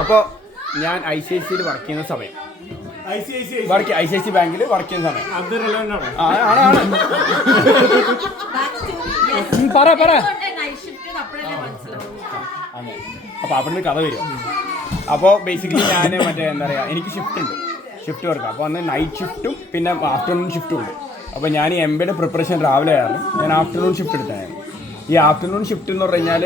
അപ്പൊ ഞാൻ ICICI work ചെയ്യുന്ന സമയം, ICICI ബാങ്കിൽ വർക്ക് ചെയ്യുന്ന സമയം ആണ്. അപ്പൊ അവിടെ കഥ വരും. അപ്പോൾ ബേസിക്കലി ഞാൻ മറ്റേ എന്താ പറയുക, എനിക്ക് ഷിഫ്റ്റ് വർക്ക്. അപ്പോൾ അന്ന് നൈറ്റ് ഷിഫ്റ്റും പിന്നെ ആഫ്റ്റർനൂൺ ഷിഫ്റ്റും ഉണ്ട്. അപ്പോൾ ഞാൻ ഈ MBA പ്രിപ്പറേഷൻ രാവിലെ ആയിരുന്നു, ഞാൻ ആഫ്റ്റർനൂൺ ഷിഫ്റ്റ് എടുത്തായിരുന്നു. ഈ ആഫ്റ്റർനൂൺ ഷിഫ്റ്റ് എന്ന് പറഞ്ഞു കഴിഞ്ഞാൽ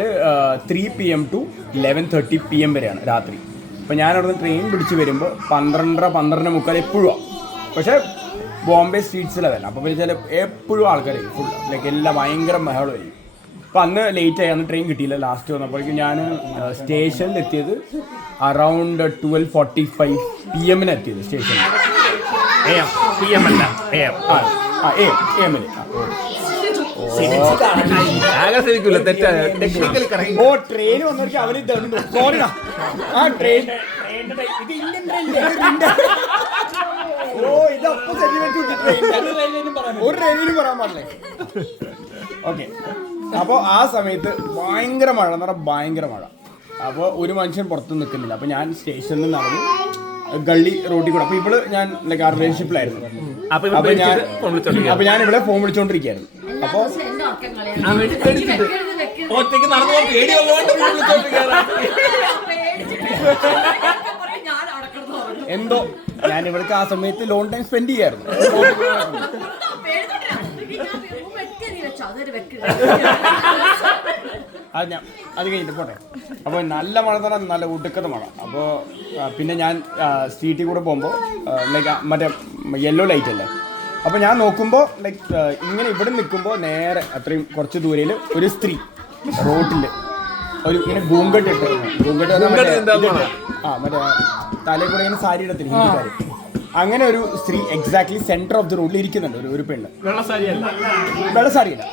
3 PM to 11:30 PM വരെയാണ് രാത്രി. അപ്പോൾ ഞാൻ അവിടെ നിന്ന് ട്രെയിൻ പിടിച്ച് വരുമ്പോൾ 12:30-12:45 എപ്പോഴും ആവും. പക്ഷേ ബോംബെ സ്ട്രീറ്റ്സിലതല്ല. അപ്പോൾ വെച്ചാൽ എപ്പോഴും ആൾക്കാരായിരിക്കും ഫുൾ, ലൈക്ക് എല്ലാം ഭയങ്കര ബഹളമായിരിക്കും. അപ്പോൾ അന്ന് ലേറ്റായി, അന്ന് ട്രെയിൻ കിട്ടിയില്ല. ലാസ്റ്റ് വന്നപ്പോഴേക്കും ഞാൻ സ്റ്റേഷനിൽ എത്തിയത് അറൗണ്ട് 12:45 PM എത്തിയത് സ്റ്റേഷനിൽ. AM അല്ല, AM. ഓ ട്രെയിൻ വന്നവർക്ക് അവര് സോറിടാ. ആ ട്രെയിൻ ഓ ഇതപ്പൊ ഒരു റെയിലും പറയാൻ പാടില്ലേ. ഓക്കെ, അപ്പോൾ ആ സമയത്ത് ഭയങ്കര മഴ എന്ന് പറഞ്ഞാൽ ഭയങ്കര മഴ. അപ്പോൾ ഒരു മനുഷ്യൻ പുറത്ത് നിൽക്കുന്നില്ല. അപ്പോൾ ഞാൻ സ്റ്റേഷനിൽ നടന്നു ഗള്ളി റോഡിൽ കൂടെ. അപ്പോൾ ഇവള് ഞാൻ റിലേഷൻഷിപ്പിലായിരുന്നു. അപ്പോൾ ഞാൻ ഇവിടെ ഫോൺ വിളിച്ചോണ്ടിരിക്കുകയായിരുന്നു. അപ്പോൾ എന്തോ ഞാൻ ഇവിടേക്ക് ആ സമയത്ത് ലോൺ ടൈം സ്പെൻഡ് ചെയ്യായിരുന്നു. അത് കഴിഞ്ഞിട്ട് പോട്ടെ. അപ്പോൾ നല്ല മഴ എന്ന് പറഞ്ഞാൽ നല്ല ഒടുക്കത്തെ മഴ. അപ്പോൾ പിന്നെ ഞാൻ സ്ട്രീറ്റിൽ കൂടെ പോകുമ്പോൾ ലൈക്ക് മറ്റേ യെല്ലോ ലൈറ്റ് അല്ലേ, അപ്പോൾ ഞാൻ നോക്കുമ്പോൾ ലൈക്ക് ഇങ്ങനെ ഇവിടെ നിൽക്കുമ്പോൾ നേരെ അത്രയും കുറച്ച് ദൂരയിൽ ഒരു സ്ത്രീ റോട്ടിൽ ഒരു ഇങ്ങനെ ഗൂങ്കട്ട് മറ്റേ തലയിൽ കൂടെ ഇങ്ങനെ സാരി ഇടത്തില്ല ഹിന്ദിക്കാർ, അങ്ങനെ ഒരു സ്ത്രീ എക്സാക്ട്ലി സെന്റർ ഓഫ് ദി റോഡിൽ ഇരിക്കുന്നുണ്ട്. ഒരു പെണ്ണ്, വെള്ള സാരിയല്ല,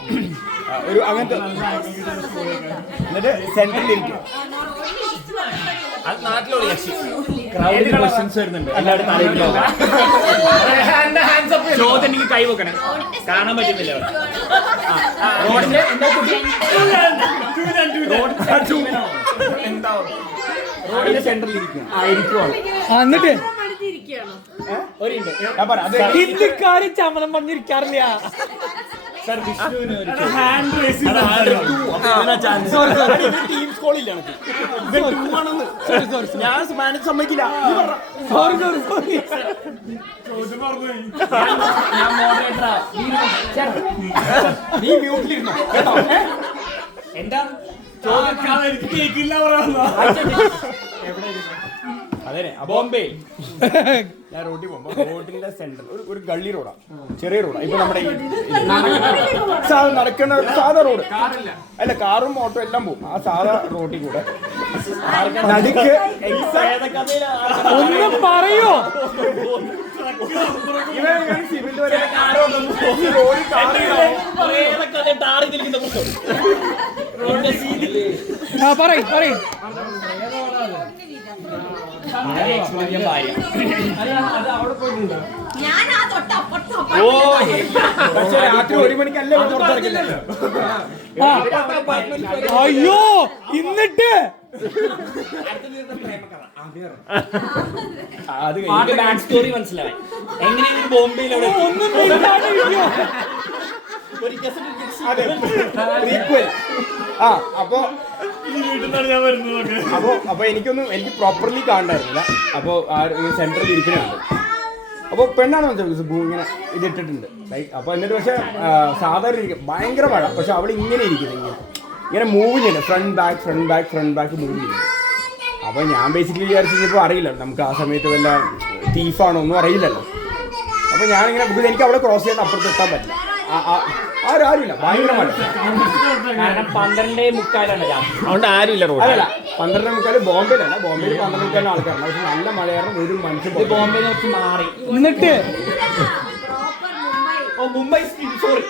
ഒരു അങ്ങനത്തെ, എന്നിട്ട് സെന്ററിൽ ഇരിക്കും. എനിക്ക് കൈ വെക്കണം, കാണാൻ പറ്റുന്നില്ല. റോഡിന്റെ സെന്ററിൽ ഇരിക്കും. എന്നിട്ട് ഹിന്ദിക്കാര് ചമനം പറഞ്ഞിരിക്കാറില്ല. ടീംസ് കോളില്ലാണ്, ഞാൻ സമ്മതിക്കില്ല. നീ മ്യൂട്ടിലിരുന്നോ കേട്ടോ? എന്താ അതെ ബോംബെ ഞാൻ റോഡിൽ പോകുമ്പോൾ റോഡിന്റെ സെന്റർ ഒരു ഗള്ളി റോഡാ, ചെറിയ റോഡാ. ഇപ്പൊ നമ്മുടെ നടക്കുന്ന സാധാ റോഡ് അല്ല, കാറും ഓട്ടോ എല്ലാം പോകും ആ സാധാ റോഡിൽ കൂടെ. നടുക്ക് ഒന്നും പറയോ പറയും രാത്രി 1 മണിക്കല്ലേ പുറത്തിറക്കില്ലല്ലോ. അയ്യോ എന്നിട്ട് അത് ബാക്ക് സ്റ്റോറി മനസ്സിലായി എങ്ങനെയാണ് ബോംബെയിൽ അപ്പൊ എനിക്ക് പ്രോപ്പർലി കാണണ്ടായിരുന്നില്ല. അപ്പോൾ സെന്ററിൽ ഇരിക്കുന്നുണ്ട്. അപ്പോൾ പെണ്ണാണ് മനസ്സിലാക്കുന്നത് ഇങ്ങനെ ഇതിട്ടിട്ടുണ്ട്. അപ്പോൾ എന്നിട്ട് പക്ഷെ സാധാരണ ഇരിക്കും ഭയങ്കര മഴ. പക്ഷെ അവിടെ ഇങ്ങനെ ഇരിക്കുന്നത് ഇങ്ങനെ മൂവ് ചെയ്യുന്നത്, ഫ്രണ്ട് ബാക്ക് മൂവ് ചെയ്യുന്നത്. അപ്പോൾ ഞാൻ ബേസിക്കലി വിചാരിച്ചപ്പോൾ അറിയില്ല നമുക്ക് ആ സമയത്ത് വല്ല തീഫാണോ ഒന്നും അറിയില്ലല്ലോ. അപ്പോൾ ഞാനിങ്ങനെ എനിക്ക് അവിടെ ക്രോസ് ചെയ്യാൻ അപ്പുറത്ത് എത്താൻ പറ്റില്ല. ആരുമില്ല, ഭയങ്കര മഴ. 12:45 അതുകൊണ്ട് ആരുമില്ല റോഡ്. അതല്ല 12:45 ബോംബെയിലല്ല, ബോംബെയിൽ 12:45 ആൾക്കാരാണ്. പക്ഷെ നല്ല മഴയായിരുന്നു, ഒരു മനുഷ്യൻ ബോംബെയിൽ വെച്ച് മാറി. എന്നിട്ട് മുംബൈ സോറി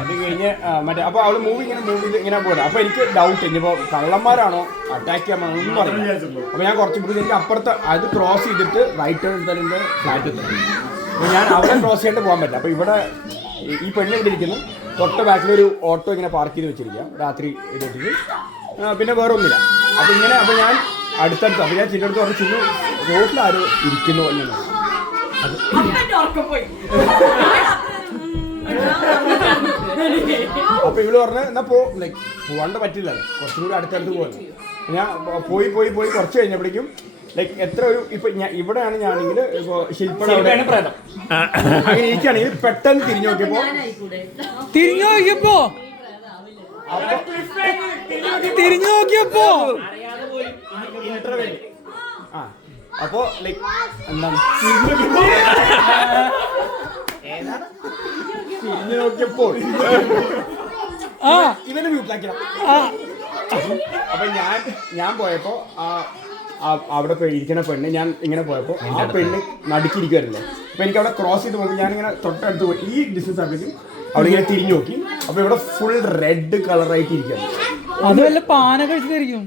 അത് കഴിഞ്ഞ് മറ്റേ അപ്പോൾ അവള് മൂവ് ഇങ്ങനെ പോകട്ടെ. അപ്പോൾ എനിക്ക് ഡൗട്ട് ഇനിയിപ്പോൾ കള്ളന്മാരാണോ അറ്റാക്ക് ചെയ്യാൻ ഒന്നും പറയില്ല. അപ്പോൾ ഞാൻ കുറച്ച് പിടിച്ച് എനിക്ക് അപ്പുറത്ത് അത് ക്രോസ് ചെയ്തിട്ട് റൈറ്റ് എടുത്തതിൻ്റെ ഫ്ലാറ്റ് എത്തും. അപ്പോൾ ഞാൻ അവിടെ ക്രോസ് ചെയ്തിട്ട് പോകാൻ പറ്റില്ല. അപ്പോൾ ഇവിടെ ഈ പെണ്ണ് ഇവിടെ ഇരിക്കുന്നു, തൊട്ട് ബാക്കിലൊരു ഓട്ടോ ഇങ്ങനെ പാർക്ക് ചെയ്ത് വെച്ചിരിക്കുക രാത്രി ഇട്ടിട്ട് പിന്നെ വേറെ ഒന്നുമില്ല. അപ്പോൾ ഇങ്ങനെ അപ്പോൾ ഞാൻ അടുത്തടുത്ത് അപ്പോൾ ഞാൻ ചിന്നടുത്ത് പറഞ്ഞു ചിന്നു റോഡിലാരും ഇരിക്കുന്നു എന്നാണ്. അപ്പൊ ഇവള് പറഞ്ഞ എന്നാ ലൈക്ക് പോവാണ്ട് പറ്റില്ലല്ലോ, കുറച്ചും കൂടി അടുത്തടുത്ത് പോകുന്നു. ഞാൻ പോയി കുറച്ച് കഴിഞ്ഞപ്പോഴേക്കും ലൈക്ക് എത്ര ഒരു ഇപ്പൊ ഇവിടെയാണ് ഞാനെങ്കിൽ ഇപ്പൊ ശില്പയുടെ അങ്ങനെ ഇരിക്കുകയാണെങ്കിൽ പെട്ടെന്ന് തിരിഞ്ഞു നോക്കിയപ്പോ അപ്പോ ലൈക്ക് എന്താണ് തിരിഞ്ഞു നോക്കിയപ്പോൾ ഇവനെ മ്യൂട്ടിലാക്കിയ. അപ്പൊ ഞാൻ പോയപ്പോ അവിടെ ഇരിക്കുന്ന പെണ്ണ് ഞാൻ ഇങ്ങനെ പോയപ്പോ ആ പെണ്ണ് നടുക്കിരിക്കുവായിരുന്നല്ലേ. അപ്പൊ എനിക്ക് അവിടെ ക്രോസ് ചെയ്ത് പോകുമ്പോൾ ഞാനിങ്ങനെ തൊട്ടടുത്ത് പോയി ഈ ഡിസ്റ്റൻസ് ആകുമ്പോഴേക്കും അവിടെ ഇങ്ങനെ തിരിഞ്ഞു നോക്കി. അപ്പൊ ഇവിടെ ഫുൾ റെഡ് കളറായിട്ട് ഇരിക്കുകയാണ്. അത് വല്ല പാന കഴിച്ചിട്ടായിരിക്കും.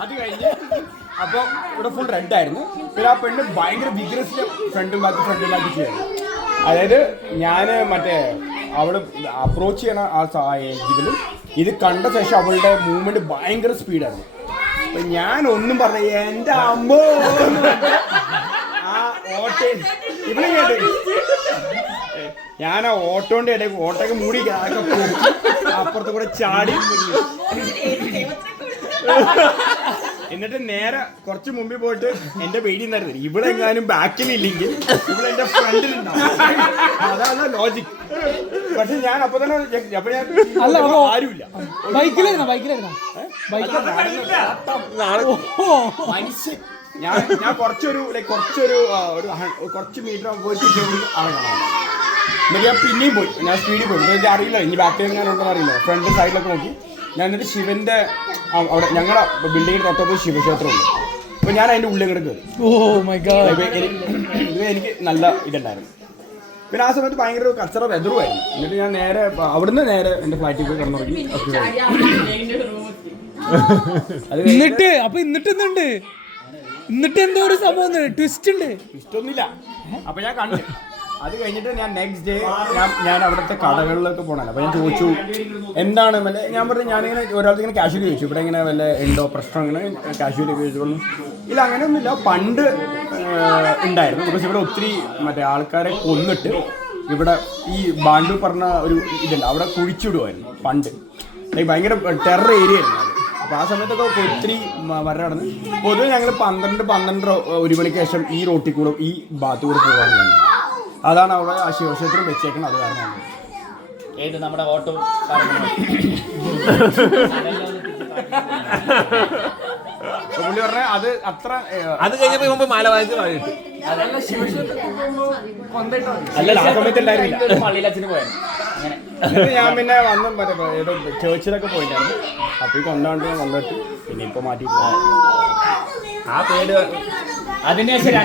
അത് കഴിഞ്ഞ് അപ്പൊ ഇവിടെ ഫുൾ റെഡ് ആയിരുന്നു. പിന്നെ ആ പെണ്ണ് ഭയങ്കര വിഗ്രസില് ഫ്രണ്ടും ബാക്കി ചെയ്യായിരുന്നു. അതായത് ഞാൻ മറ്റേ അവള് അപ്രോച്ച് ചെയ്യണ ആ ഇതിലും ഇത് കണ്ട ശേഷം അവളുടെ മൂവ്മെന്റ് ഭയങ്കര സ്പീഡായിരുന്നു. അപ്പൊ ഞാൻ ഒന്നും പറഞ്ഞ എന്റെ അമ്മോ ആ ഓട്ടോ ഇവിടെ കേട്ട് ഞാൻ ആ ഓട്ടോന്റെ ഇടയിൽ ഓട്ടോക്ക് മൂടി അപ്പുറത്ത് കൂടെ ചാടി എന്നിട്ട് നേരെ കുറച്ച് മുമ്പിൽ പോയിട്ട് എന്റെ പേടി ഉണ്ടായിരുന്നു ഇവിടെ എങ്ങാനും ബാക്കിലില്ലെങ്കിൽ ഇവിടെ എന്റെ ഫ്രണ്ടിലുണ്ടാവും. അതാണ് ലോജിക്. പക്ഷെ ഞാൻ അപ്പൊ തന്നെ ആരുമില്ല. മനുഷ്യൻ ഞാൻ കുറച്ച് മീറ്റർ പോയിട്ട് ആണ് കാണാൻ. എന്നിട്ട് ഞാൻ പിന്നെയും പോയി, ഞാൻ സ്പീഡിൽ പോയി. എനിക്ക് അറിയില്ല ഇനി ബാക്കിൽ എങ്ങാനുണ്ടോ അറിയില്ല. ഫ്രണ്ട് സൈഡിലൊക്കെ നോക്കി ഞാൻ എന്നിട്ട് ശിവന്റെ അവിടെ ഞങ്ങളുടെ ബിൽഡിങ്ങിന് തൊട്ടപ്പോൾ ശിവക്ഷേത്രമുണ്ട്. അപ്പൊ ഞാൻ അതിന്റെ ഉള്ളിൽ കിടക്കുക. ഇത് എനിക്ക് നല്ല ഇതുണ്ടായിരുന്നു. പിന്നെ ആ സമയത്ത് ഭയങ്കര കച്ചറ വെതറുമായിരുന്നു. എന്നിട്ട് ഞാൻ നേരെ അവിടുന്ന് നേരെ എന്റെ ഫ്ലാറ്റിൽ പോയി കിടന്നുറങ്ങി. എന്നിട്ട് എന്തോ ഒരു സംഭവം ട്വിസ്റ്റ് ഉണ്ട്. ട്വിസ്റ്റൊന്നുമില്ല. അപ്പൊ ഞാൻ കണ്ടു. അത് കഴിഞ്ഞിട്ട് ഞാൻ നെക്സ്റ്റ് ഡേ ഞാൻ അവിടുത്തെ കടകളിലൊക്കെ പോകണല്ലോ. അപ്പോൾ ഞാൻ ചോദിച്ചു എന്താണ് വല്ല, ഞാൻ പറഞ്ഞു ഞാനിങ്ങനെ ഒരാൾക്ക് ഇങ്ങനെ കാഷ്വലി ചോദിച്ചു ഇവിടെ ഇങ്ങനെ വല്ല ഉണ്ടോ പ്രശ്നം, ഇങ്ങനെ കാഷ്വലി ചോദിച്ചു. ഇല്ല അങ്ങനെയൊന്നുമില്ല, പണ്ട് ഉണ്ടായിരുന്നു. ബിക്കോസ് ഇവിടെ ഒത്തിരി മറ്റേ ആൾക്കാരെ കൊന്നിട്ട് ഇവിടെ ഈ ബാണ്ടു പറഞ്ഞ ഒരു ഇതല്ല അവിടെ കുഴിച്ചിടുമായിരുന്നു പണ്ട്. ഭയങ്കര ടെറർ ഏരിയ ആയിരുന്നു അത്. അപ്പോൾ ആ സമയത്തൊക്കെ ഒത്തിരി മരം നടന്ന് പൊതുവെ ഞങ്ങൾ 12-1 മണിക്ക് ശേഷം ഈ റോട്ടിൽ കൂടെ ഈ ഭാഗത്തു കൂടെ പോകാറുണ്ട്. അതാണ് അവിടെ ആ ശിവക്ഷേത്രം വെച്ചേക്കണം. അത് കാരണമാണ് ഏത് നമ്മുടെ ഓട്ടോ പുള്ളി പറഞ്ഞ അത് അത്ര അത് കഴിഞ്ഞപ്പോ മാല വാങ്ങിച്ച് അല്ല ആ സമയത്ത് ഉണ്ടായിരുന്നില്ല. പള്ളിയിലച്ഛന് പോയത്. ഞാൻ പിന്നെ വന്ന് മറ്റേ ഏതോ ചേർച്ചിലൊക്കെ പോയിട്ടായിരുന്നു. അപ്പൊ ഈ കൊണ്ടാണ്ട് വന്നിട്ട് പിന്നെ ഇപ്പൊ മാറ്റി ആ പേര് അതിനുശേഷം